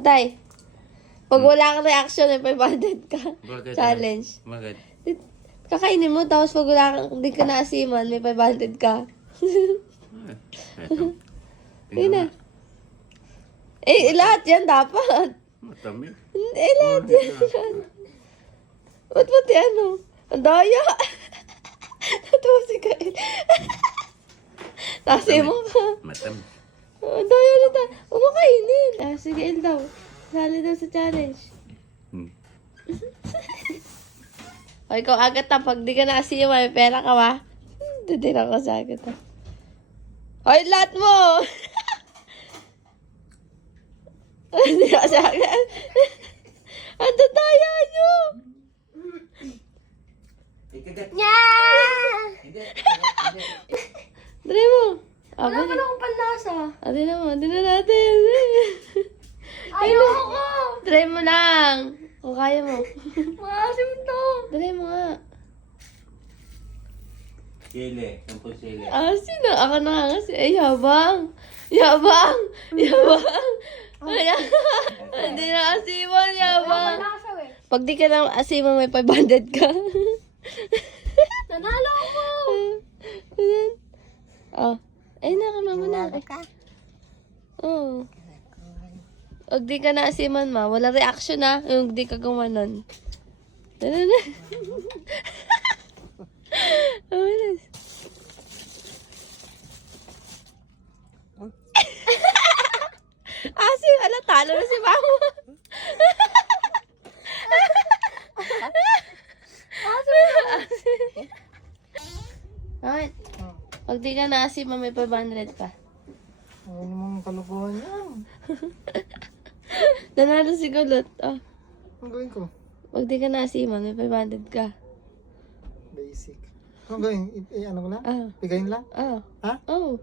Tay, pag wala kang reaction, may 500 ka. Bakit? Challenge. Bakit? Kakainin mo, tapos pag wala kang, hindi ka naasiman, may 500 ka. Eto. Hindi na. Lahat yan dapat. Matamis. Lahat yan. Ba't ano? Ang daya. Natawa si Kael. Tasi mo ka. Matamis. Ang daya na ta. Huwag mo kainin. Si Kael daw. Sali daw sa challenge. O, ikaw agad ta. Pag di ka nakasiya, may pera ka ba? Hindi na ako sa agad ta. Hoy, lahat mo! Hindi na sa agad. Ang daya nyo! Dali mo. Wala pa na akong panlasa. Dali na natin. Ayoko! Try mo lang. Kung kaya mo. Maasim to. Dali mo nga. Sili. 10 sili. Sino? Ako na nga kasi. Yabang. Yabang. Hindi na asiman, yabang. Panlasa eh. Pag di ka na asiman, may 500 ka. Nanalo ako! Ay, nakama mo na. Oo. Pag di ka na asiman, wala reaction na. Yung di ka gumanon. Ano na? Asim, talo na si Mama. Bakit? Pag di ka naasim, may 500 ka. Ano namang kalukuhan yan? Nanalo si Gulot. Ang gawin ko? Pag di ka naasiman, may 500 ka. Basic. Ang gawin? Ano ko lang? Pigayin lang? Ha? Oo.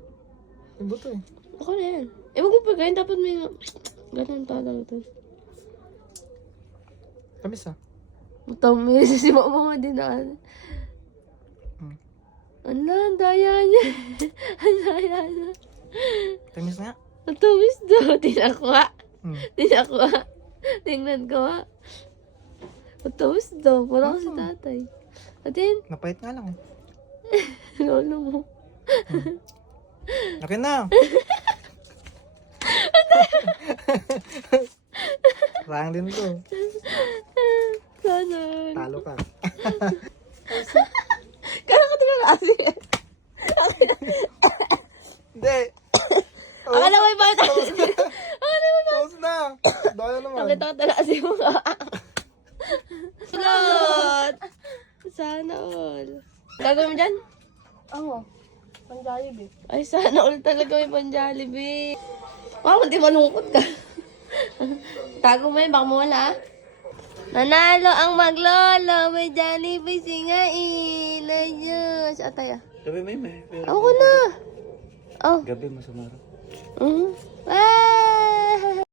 Yung buto eh. Ako na yan. Huwag mo pagayin. Dapat may ganun talaga to. Tamis ah. Matamis. Si Mama nga din na. Ang daya niya. Ang daya niya. Tamis nga. Matamis daw. Tinakuha. Hmm. Tinakuha. Tingnan ko ha. Matamis daw. Parang si tatay. Atin. Napait nga lang eh. Lolo mo. Akin na! Rang din to. Sana. Talo ka. Kaya ko tingnan kasi. Hindi! Akala mo yung bata. Tapos na! Daya naman. Nakita ko talaga si mo. Sulot! Sana all. Gagawin mo dyan? Oo. Panjalibee. Ay, sana all talaga may pan-Jollibee. Wow, hindi malungkot ka. Tago mo yun, baka mawala. Nanalo ang maglolo. May Jollibee singain. Ayos. Atay ah. Gabi may. Ako na. Oh. Gabi masama. Ah!